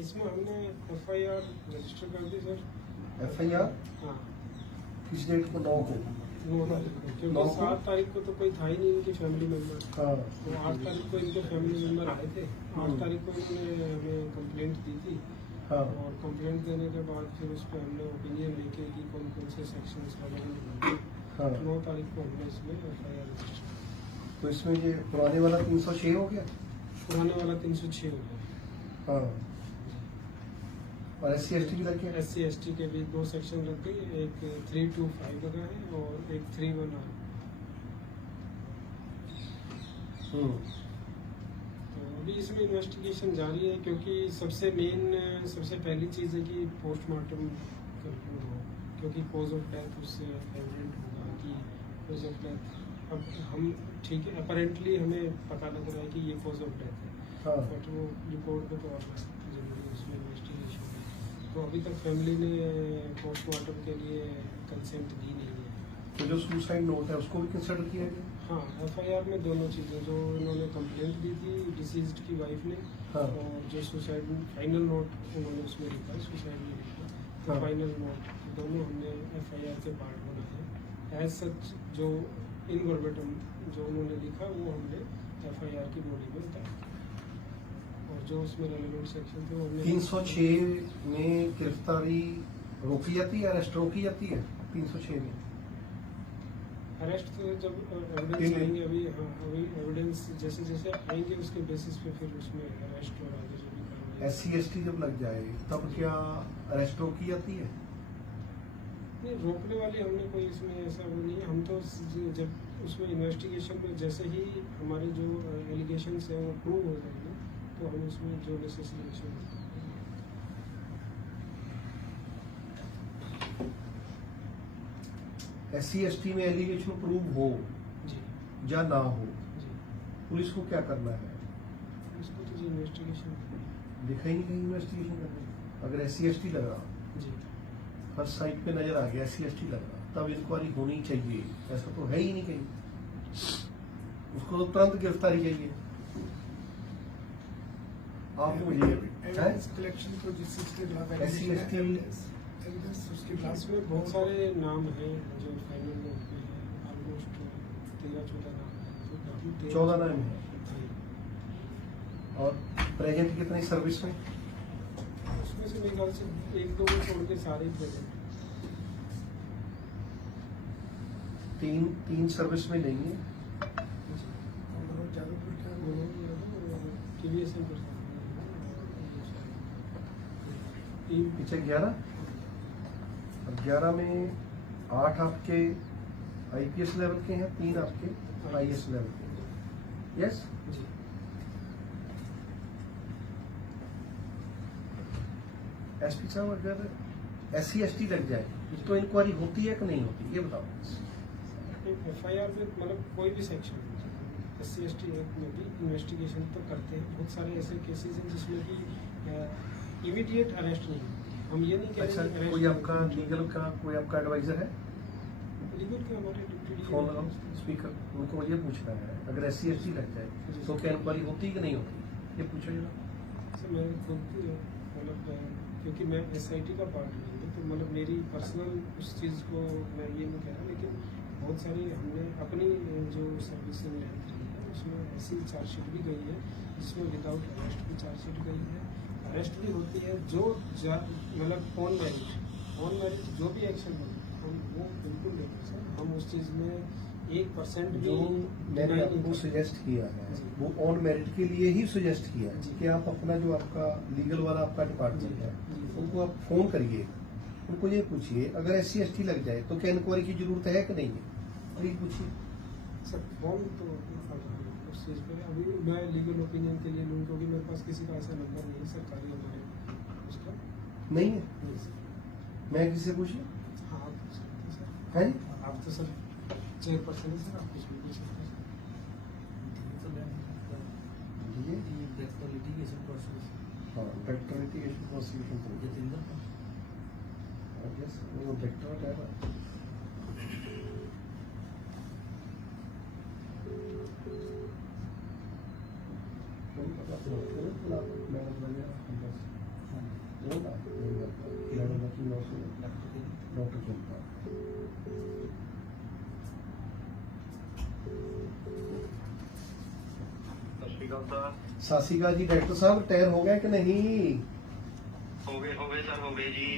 इसमें हमने FIR register कर दी सर। FIR हाँ, किस डेट को? 9 को। 9 तारीख को, क्योंकि 9 को? 7 तारीख को तो कोई था ही नहीं इनकी फैमिली मेम्बर। हाँ। तो 8 तारीख को इनके फैमिली मेम्बर आए थे। 8 तारीख को इन्होंने हमें कंप्लेंट दी थी। हाँ। और कंप्लेंट देने के बाद फिर उस पर हमने ओपिनियन लेके कि कौन कौन से सेक्शंस वगैरह निकाले। हाँ। 9 तारीख को हमने इसमें FIR रजिस्टर। तो इसमें ये पुराने वाला 306 हो गया? पुराने वाला 306 हो गया। हाँ। और SC/ST की लग गया? SC/ST के भी 2 सेक्शन लग गई, एक 325 लगा है और एक 319। तो अभी इसमें इन्वेस्टिगेशन जारी है, क्योंकि सबसे पहली चीज़ है कि पोस्टमार्टम कंक्लूड हो, क्योंकि कॉज ऑफ डेथ उससे एविडेंट होगा कि कॉज ऑफ डेथ। अब हम ठीक है, अपरेंटली हमें पता लग रहा है कि ये कॉज ऑफ डेथ है। हाँ। बट वो रिपोर्ट में तो और जरूरी है, उसमें इन्वेस्टिगेशन है। तो अभी तक फैमिली ने पोस्टमार्टम के लिए कंसेंट दी नहीं है। तो जो सुसाइड नोट है उसको भी कंसिडर किया गया? हाँ, FIR में दोनों चीज़ें, जो इन्होंने कंप्लेंट दी थी डिसीज्ड की वाइफ ने, हाँ। और जो सुसाइड फाइनल नोट उन्होंने उसमें लिखा, सुसाइड में लिखा, तो हाँ। फाइनल नोट दोनों हमने FIR के पार्ट बनाए। एज सच जो इन वर्बेटम जो उन्होंने लिखा वो हमने FIR की बॉडी में उतारा, और जो उसमें रेलेवेंट सेक्शन थे वो हमने 306 में गिरफ्तारी रोकी जाती है, अरेस्ट रोकी जाती है 306 में? अरेस्ट तो जब एविडेंस आएंगे, अभी एविडेंस जैसे जैसे आएंगे उसके बेसिस पे फिर उसमें अरेस्ट और आगे जो भी कार्रवाई। SC/ST जब लग जाए तब क्या अरेस्ट रोकी जाती है? नहीं, रोकने वाली हमने कोई इसमें ऐसा वो नहीं है। हम तो जब उसमें इन्वेस्टिगेशन में जैसे ही हमारे जो एलिगेशंस हैं वो प्रूव हो जाएंगे, तो हम उसमें जो नेसेसरी एक्शन होता है। SC/ST में एलिगेशन प्रूव हो जी या ना हो, जी, पुलिस को क्या करना है? इसको तो जी इन्वेस्टिगेशन लिखा ही नहीं कहीं इन्वेस्टिगेशन करने। अगर SC/ST लगा, जी, हर साइट पे नजर आ गया SC/ST लगा, तब इंक्वायरी होनी चाहिए। ऐसा तो है ही नहीं कहीं। उसको तो तुरंत गिरफ्तारी चाहिए। आप मुझे कलेक्शन को जिस चीज़ के खिलाफ SC/ST एविडेंस उसके क्लास में बहुत सारे नाम हैं जो फाइनल नोट में हैं, ऑलमोस्ट 13-14 नाम हैं। 14 नाम है। और प्रेजेंट कितनी सर्विस में? उसमें से मेरे ख्याल से 1-2 को छोड़ के सारे ही प्रेजेंट। तीन सर्विस में नहीं है। पीछे 11 और 11 में 8 आपके IPS लेवल के हैं, 3 आपके IS लेवल के। यस जी, SP साहब, अगर SC/ST लग जाए तो इंक्वायरी होती है कि नहीं होती, ये बताओ। FIR में मतलब कोई भी सेक्शन SC/ST एक्ट में भी इन्वेस्टिगेशन तो करते हैं। बहुत सारे ऐसे केसेस हैं जिसमें कि इमीडिएट अरेस्ट नहीं होती। हम ये नहीं कह अच्छा, रहे कि कोई आपका लीगल का कोई आपका एडवाइजर है? लीगल के हमारे डिप्टी फोन लगाओ स्पीकर, उनको ये पूछना है अगर SC/ST लग जाए तो क्या इंक्वायरी होती कि नहीं होती, ये पूछो जरा। सर मैं खुद मतलब क्योंकि मैं SIT का पार्ट नहीं हूँ, तो मतलब मेरी पर्सनल उस चीज़ को मैं ये नहीं कह रहा, लेकिन बहुत सारी हमने अपनी जो सर्विसिंग लेती है उसमें ऐसी चार्जशीट भी गई है जिसमें विदाउट अरेस्ट भी चार्जशीट गई है, अरेस्ट भी होती है। जो मतलब ऑन मेरिट जो भी एक्शन होती है हम वो बिल्कुल लेते हैं सर। हम उस चीज़ में 1% जो मैंने आपको सजेस्ट किया है वो ऑन मेरिट के लिए ही सजेस्ट किया है कि आप अपना जो आपका लीगल वाला आपका डिपार्टमेंट है उनको आप फोन करिए, उनको ये पूछिए अगर SC/ST लग जाए तो क्या इंक्वायरी की जरूरत है कि नहीं है, प्लीज पूछिए सर। फोन तो उस चीज़ पे अभी मैं लीगल ओपिनियन के लिए लूँ, क्योंकि मेरे पास किसी का ऐसा नंबर नहीं है सरकारी हमारे उसका नहीं है। नहीं सर। मैं किससे पूछिए? हाँ, आप पूछ सकते हैं सर। है आप तो सर चेयरपर्सन है सर, आप कुछ भी पूछ सकते हैं लिटिगेशन प्रोसेस। हाँ, वेक्टर लिटिगेशन प्रोसिक्यूशन वो वेक्टर है ना। की डॉक्टर चुनता। सत श्री अकाल जी डॉक्टर साहब, रिटायर हो गए कि नहीं? हो गए सर, हो गए जी।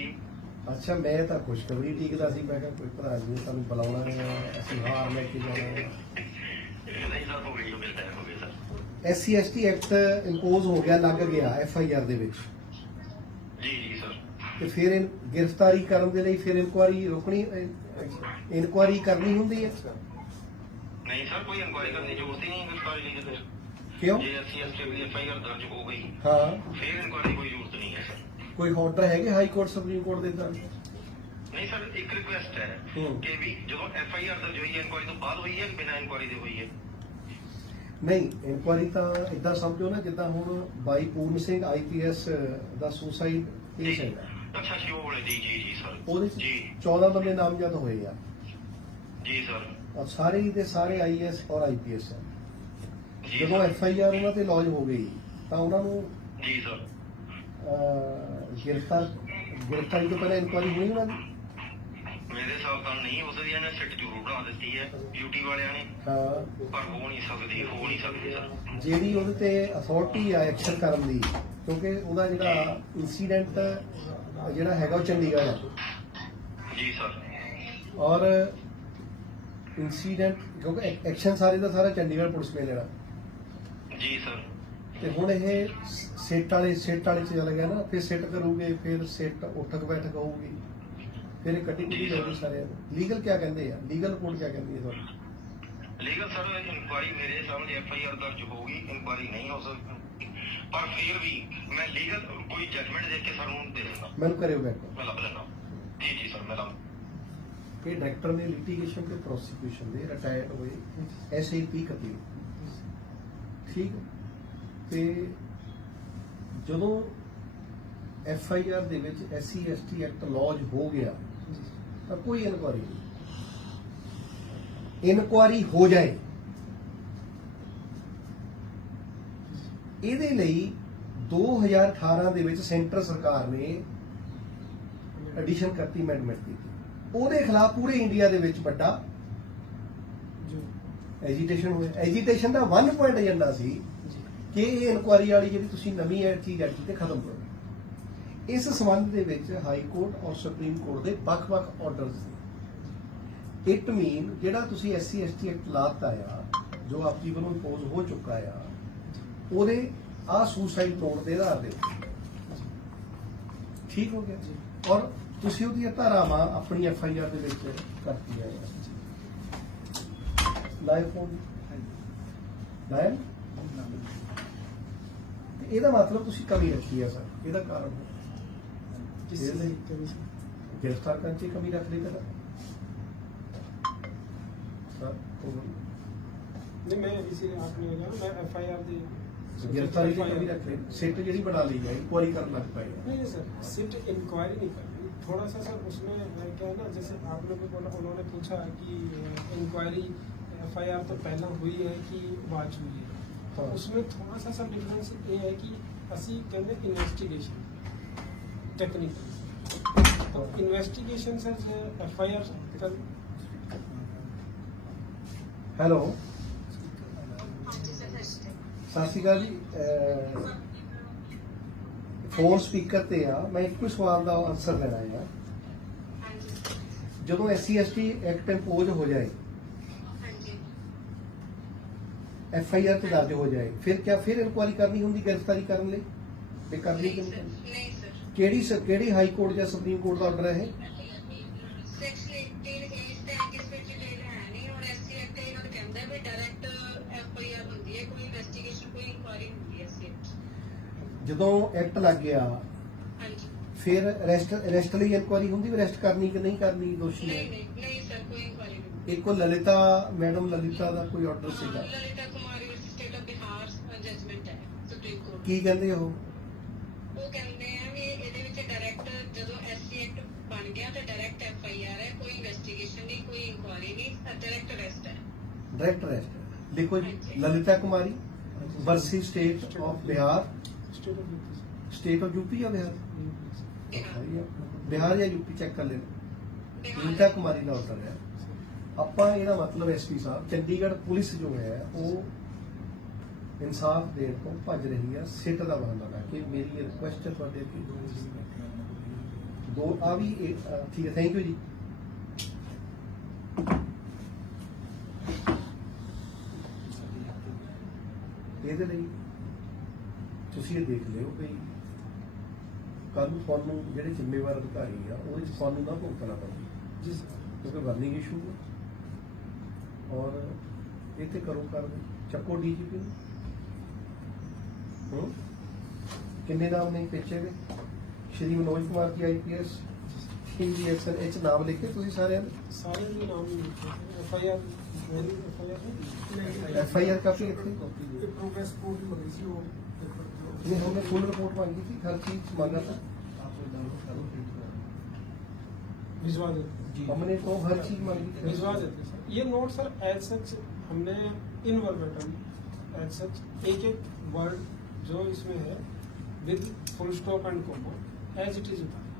अच्छा, मैं ਤਾਂ ਖੁਸ਼ਖਬਰੀ ਡੀਕਦਾ ਸੀ। ਮੈਂ ਕਿਹਾ ਕੋਈ ਭਰਾ ਜੀ ਤੁਹਾਨੂੰ ਬੁਲਾਉਣਾ ਹੈ, ਅਸੀਂ ਹਾਰ ਲੈ ਕੇ ਜਾਣਾ ਹੈ। नहीं सर, हो गई रिटायर हो गए सर। SC/ST ਐਕਟ ਇੰਪੋਜ਼ ਹੋ ਗਿਆ, ਲੱਗ ਗਿਆ FIR ਦੇ ਵਿੱਚ, जी जी सर। ਤੇ ਫਿਰ ਗ੍ਰਿਫਤਾਰੀ ਕਰਨ ਦੇ ਲਈ ਫਿਰ ਇਨਕੁਆਰੀ ਰੋਕਣੀ, ਇਨਕੁਆਰੀ ਕਰਨੀ ਹੁੰਦੀ ਹੈ। नहीं सर, कोई इंक्वायरी करने की जरूरत ही नहीं गिरफ्तारी की सर। क्यों? ये SC/ST की FIR दर्ज हो गई, हाँ, फिर इंक्वायरी कोई जरूरत नहीं है सर। ਕੋਈ ਆਰਡਰ ਹੈਗੇ ਹਾਈ ਕੋਰਟ ਸੁਪਰੀਮ ਕੋਰਟ ਦੇ ਤਾਂ? नहीं सर, एक रिक्वेस्ट है कि भी जो FIR दर्ज हुई है इंक्वायरी तो बाद हुई है कि बिना इंक्वायरी दे हुई है? ਨਹੀਂ, ਇਨਕੁਆਰੀ ਤਾਂ ਇਦਾਂ ਸਮਝੋ ਨਾ ਜਿੱਦਾਂ ਹੁਣ ਬਾਈ ਪੂਰਨ ਸਿੰਘ IPS ਦਾ ਸੁਸਾਈਡ ਕੇਸ ਹੈਗਾ, अच्छा जी, वो बोले जी जी जी सर। ਉਹਦੇ जी 'ਚ 14 ਬੰਦੇ ਨਾਮਜ਼ਦ ਹੋਏ ਆ, जी सर। ਔਰ ਸਾਰੇ ਦੇ ਸਾਰੇ IAS ਔਰ IPS ਆ। जी ਜਦੋਂ सर। FIR ਉਹਨਾਂ ਤੇ ਲੌਜ ਹੋ ਗਈ ਤਾਂ ਉਹਨਾਂ ਨੂੰ जी सर। ਗ੍ਰਿਫਤਾਰੀ ਤੋਂ ਪਹਿਲਾਂ ਇਨਕੁਆਰੀ ਹੋਈ ਉਹਨਾਂ ਦੀ? मेरे हिसाब नाल नहीं हो सकती, इन्हें सिट जरूर बना दी है ड्यूटी वाले ने, ਹਾਂ, पर हो नहीं सकती सर। ਜਿਹੜੀ ਉਹਦੇ ਤੇ ਅਥਾਰਟੀ ਆ ਐਕਸ਼ਨ ਕਰਨ ਦੀ, ਕਿਉਂਕਿ ਉਹਦਾ ਜਿਹੜਾ ਇਨਸੀਡੈਂਟ ਜਿਹੜਾ ਹੈਗਾ ਉਹ ਚੰਡੀਗੜ੍ਹ ਹੈ, जी सर। ਔਰ ਇਨਸੀਡੈਂਟ ਕਿਉਂਕਿ ਐਕਸ਼ਨ ਸਾਰੇ ਦਾ ਸਾਰਾ ਚੰਡੀਗੜ੍ਹ ਪੁਲਿਸ ਨੇ ਲੈਣਾ, जी सर। ਤੇ ਹੁਣ ਇਹ ਸਿੱਟ ਵਾਲੇ ਚ ਚਲ ਗਿਆ ਨਾ, ਫਿਰ ਸਿੱਟ ਕਰੂਗੇ, ਫਿਰ ਸਿੱਟ ਉੱਠਕ ਬੈਠਕ ਹੋਊਗੀ, ਫਿਰ ਇਹ ਕੱਢੀ ਕੁੱਟੀ ਜਾਊਗੀ ਸਾਰਿਆਂ ਨੂੰ। ਲੀਗਲ ਕੀ ਕਹਿੰਦੇ ਆ, ਲੀਗਲ ਰਿਪੋਰਟ ਕੀ ਕਹਿੰਦੀ ਹੈ ਤੁਹਾਨੂੰ? लीगल सर, इंक्वायरी मेरे सामने FIR दर्ज होगी, इंक्वायरी नहीं हो सकती, पर फिर भी मैं लीगल कोई जजमेंट देख के सर दे देना। ਮੈਨੂੰ ਕਰਿਓ ਬੈਠ। मैं लब लेना। जी जी सर, मैं लब। ਇਹ ਡਾਇਰੈਕਟਰ ਨੇ ਲਿਟੀਗੇਸ਼ਨ ਤੇ ਪ੍ਰੋਸੀਕਿਊਸ਼ਨ ਦੇ ਰਿਟਾਇਰਡ ਹੋਏ SAP ਕਤੀਲ, ਠੀਕ ਹੈ? ਤੇ ਜਦੋਂ FIR ਦੇ ਵਿੱਚ SC/ST ਐਕਟ ਲੌਜ ਹੋ ਗਿਆ ਤਾਂ ਕੋਈ ਇਨਕੁਆਰੀ ਨਹੀਂ। ਇਨਕੁਆਰੀ ਹੋ ਜਾਏ, ਇਹਦੇ ਲਈ 2018 ਦੇ ਵਿੱਚ ਸੈਂਟਰ ਸਰਕਾਰ ਨੇ ਐਡੀਸ਼ਨ ਕਰਤੀ, ਅਮੈਂਡਮੈਂਟ ਕੀਤੀ। ਉਹਦੇ ਖਿਲਾਫ ਪੂਰੇ ਇੰਡੀਆ ਦੇ ਵਿੱਚ ਵੱਡਾ ਐਜੀਟੇਸ਼ਨ ਹੋਇਆ। ਐਜੀਟੇਸ਼ਨ ਦਾ 1 ਪੁਆਇੰਟ ਏਜੰਡਾ ਸੀ ਕਿ ਇਹ ਇਨਕੁਆਰੀ ਵਾਲੀ ਜਿਹੜੀ ਤੁਸੀਂ ਨਵੀਂ ਚੀਜ਼ ਐਡ ਕੀਤੀ ਖਤਮ ਕਰੋ। ਇਸ ਸੰਬੰਧ ਦੇ ਵਿੱਚ ਹਾਈ ਕੋਰਟ ਔਰ ਸੁਪਰੀਮ ਕੋਰਟ ਦੇ ਵੱਖ-ਵੱਖ ਆਰਡਰਸ ਨੇ। ਇਟ ਮੀਨ ਜਿਹੜਾ ਤੁਸੀਂ SC/ST ਐਕਟ ਲਾਤਾ ਆ, ਜੋ ਆਪ ਜੀ ਵੱਲੋਂ ਇੰਪੋਜ਼ ਹੋ ਚੁੱਕਾ ਆ, ਉਹਦੇ ਆ ਸੁਸਾਈਡ ਨੋਟ ਦੇ ਆਧਾਰ ਦੇ ਠੀਕ ਹੋ ਗਿਆ, ਔਰ ਤੁਸੀਂ ਉਹਦੀਆਂ ਧਾਰਾਵਾਂ ਆਪਣੀ FIR ਦੇ ਵਿੱਚ ਕਰਤੀਆਂ ਆ। ਲਾਈਵ ਫੋਨ ਲਾਈਵ, ਇਹਦਾ ਮਤਲਬ ਤੁਸੀਂ ਕਮੀ ਰੱਖੀ ਆ ਸਰ। ਇਹਦਾ ਕਾਰਨ गिरफ्तार करने की कमी रख लेगा सर। नहीं, मैं इसीलिए आपने कहा मैं FIR दी गिरफ्तारी की कमी रख ले, सिट ਜਿਹੜੀ ਬਣਾ ਲਈ ਹੈ इंक्वायरी करने लग पाएगा। नहीं सर, सिट इंक्वायरी नहीं कर रही, थोड़ा सा सर उसमें क्या है ना, जैसे आप लोगों को बोला, उन्होंने पूछा कि इंक्वायरी FIR तो पहला हुई है कि बाद हुई है, तो उसमें थोड़ा सा सर डिफरेंस ये है कि ਅਸੀਂ ਕਹਿੰਦੇ ਇਨਵੈਸਟੀਗੇਸ਼ਨ टेक्निकल, तो इन्वेस्टिगेशन सर FIR कर। हेलो, सत श्री अकाल जी, फोन स्पीकर ते आ, मैं एक सवाल का आंसर लेना है। ਜਦੋਂ SC/ST ਐਕਟ ਇੰਪੋਜ਼ ਹੋ ਜਾਏ, FIR ਤੇ ਦਰਜ ਹੋ ਜਾਏ, ਫਿਰ ਇਨਕੁਆਰੀ ਕਰਨੀ ਹੁੰਦੀ ਗ੍ਰਿਫਤਾਰੀ ਕਰਨ ਲਈ? ਤੇ ਕਰਨੀ ਕਿ ਨਹੀਂ? ਕਿਹੜੀ ਹਾਈ ਕੋਰਟ ਜਾਂ ਸੁਪਰੀਮ ਕੋਰਟ ਦਾ ਆਰਡਰ ਹੈ ਇਹ? ਜਦੋਂ ਐਕਟ ਲੱਗ ਗਿਆ ਫਿਰ ਅਰੈਸਟ ਲਈ ਇਨਕੁਆਰੀ ਹੁੰਦੀ, ਅਰੈਸਟ ਕਰਨੀ ਕਿ ਨਹੀਂ ਕਰਨੀ ਦੋਸ਼ੀ ਹੈ? ਨਹੀਂ ਸਰ, ਕੋਈ ਇਨਕੁਆਰੀ ਨਹੀਂ। ਇੱਕ ਲਲਿਤਾ ਮੈਡਮ, ਲਲਿਤਾ ਦਾ ਕੋਈ ਆਰਡਰ ਸੀਗਾ, Lalita Kumari state of Bihar judgment ਹੈ ਸੁਪਰੀਮ ਕੋਰਟ। ਕੀ ਕਹਿੰਦੇ ਉਹ ਕਹਿੰਦੇ ਆ ਵੀ ਇਹਦੇ ਵਿੱਚ ਡਾਇਰੈਕਟ ਜਦੋਂ SC ਐਕਟ ਬਣ ਗਿਆ ਤਾਂ ਡਾਇਰੈਕਟ FIR ਹੈ, ਕੋਈ ਇਨਵੈਸਟੀਗੇਸ਼ਨ ਨਹੀਂ, ਕੋਈ ਇਨਕੁਆਰੀ ਨਹੀਂ, ਡਾਇਰੈਕਟ ਅਰੈਸਟ ਹੈ। Direct arrest. देखो जी, Lalita Kumari versus state of Bihar, state of UP या बिहार, बिहार या यूपी चेक कर लेना। ਬਿਹਾਰ नीता कुमारी का ऑर्डर है। ਆਪਾਂ ਇਹਦਾ ਮਤਲਬ ਐਸਪੀ ਸਾਹਿਬ ਚੰਡੀਗੜ੍ਹ ਪੁਲਿਸ ਜੋ ਹੈ ਉਹ ਇਨਸਾਫ ਦੇਣ ਤੋਂ ਭੱਜ ਰਹੀ ਹੈ ਸਿੱਟ ਦਾ ਬਹਾਨਾ ਲਾ ਕੇ। ਮੇਰੀ ਰਿਕੁਐਸਟ ਹੈ ਤੁਹਾਡੇ ਅੱਗੇ ਦੋ ਆ ਵੀ ਠੀਕ ਹੈ, ਥੈਂਕ ਯੂ ਜੀ। ਇਹਦੇ ਲਈ ਤੁਸੀਂ ਇਹ ਦੇਖ ਲਿਓ ਵੀ ਕੱਲ ਨੂੰ ਤੁਹਾਨੂੰ ਜਿਹੜੇ ਜ਼ਿੰਮੇਵਾਰ ਅਧਿਕਾਰੀ ਆ ਉਹਦੇ 'ਚ ਤੁਹਾਨੂੰ ਨਾ ਭੁਗਤਣਾ ਪਵੇ जी सर क्योंकि वर्निंग इशू है और ये करो कर चक्को डीजीपी किन्ने नाम नहीं पेचे गए। श्री मनोज कुमार की IPS TVSN एच नाम लिखे तुसी सारे सारे भी नाम लिखे FIR मेरी FIR काफी लिखे प्रोग्रेस रिपोर्ट लगी थी वो नहीं हमने फुल रिपोर्ट मांगी थी हर चीज मांगा था भिजवा देते हमने तो हर चीज मांगी थी भिजवा देते सर। ये नोट सर एज सच हमने इन वर्बेटम एज सच एक एक वर्ड जो इसमें है with full stop and comma as it is उतारा।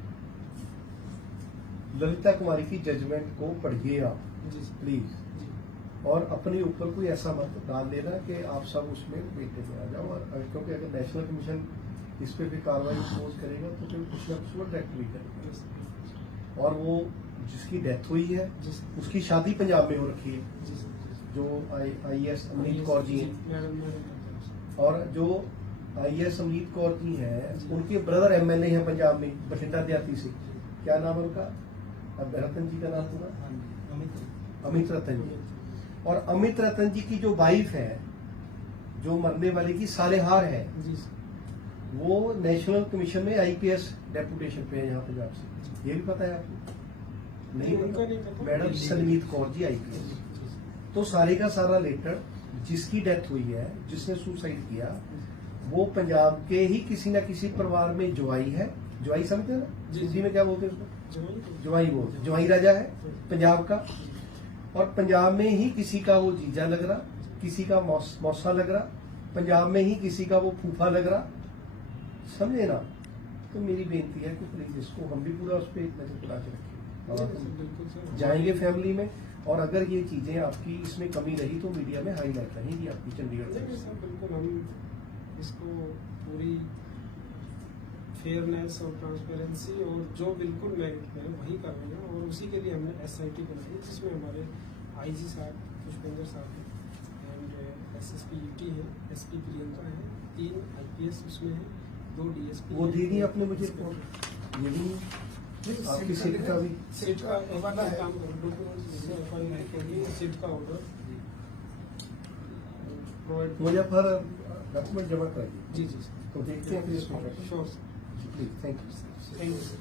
ललिता कुमारी की जजमेंट को पढ़िए आप जी सर प्लीज जी और अपने ऊपर कोई ऐसा मत डाल देना कि आप सब उसमें बेटे में आ जाओ। और क्योंकि अगर नेशनल कमीशन इस पर भी कार्रवाई इम्पोज करेगा तो फिर कुछ ना कुछ वो डायरेक्ट भी करेगा। Yes, और वो जिसकी डेथ हुई है जी सर उसकी शादी पंजाब में हो रखी है जी सर जो IAS अमरीत कौर जी हैं। मैडम और जो IAS अमरीत कौर जी हैं जी। उनके ब्रदर MLA हैं पंजाब में बठिंडा देहाती से। क्या नाम है उनका? अब रतन जी का नाम होगा अमित रतन जी। और अमित रतन जी की जो वाइफ है जो मरने वाले की सालेहार है जी सर वो नेशनल कमीशन में IPS डेपुटेशन पे है यहाँ पंजाब से। ये भी पता है आपको? नहीं उनका नहीं पता। Madam सलमीत Kaur ji IPS। तो सारे का सारा लेटर जिसकी डेथ हुई है जिसने सुसाइड किया वो पंजाब के ही किसी न किसी परिवार में जवाई है। जवाई समझते हैं ना जी। हिंदी में क्या बोलते हैं उसको? जवाई जवाई बोलते जवाई राजा है पंजाब का। और पंजाब में ही किसी का वो जीजा लग रहा, किसी का मौसा लग रहा, पंजाब में ही किसी का वो फूफा लग रहा। समझे ना? तो मेरी बेनती है कि प्लीज इसको हम भी पूरा उस पर नजर चला के रखें। बिल्कुल सर जाएंगे फैमिली में और अगर ये चीजें आपकी इसमें कमी रही तो मीडिया में हाईलाइट रहेगी आपकी चंडीगढ़ नहीं में। सर बिल्कुल हम इसको पूरी फेयरनेस और ट्रांसपेरेंसी और जो बिल्कुल मेरिट में है वही कर रहे हैं। और उसी के लिए हमने SIT बनाई जिसमें हमारे IG साहब पुष्पेंद्र साहब हैं एंड SSP UT है, SP प्रियंका है, 3 IPS उसमें है, 2 DSP वो दे दी आपने मुझे रिपोर्ट? ये भी आपकी सीट का भी सीट का वाला है काम करो डॉक्यूमेंट्स सीट का ऑर्डर प्रोवाइड मुजफ्फर डॉक्यूमेंट जमा कराइए जी जी सर तो देखते हैं फिर इसमें। Sure sir please thank you. Thank you sir.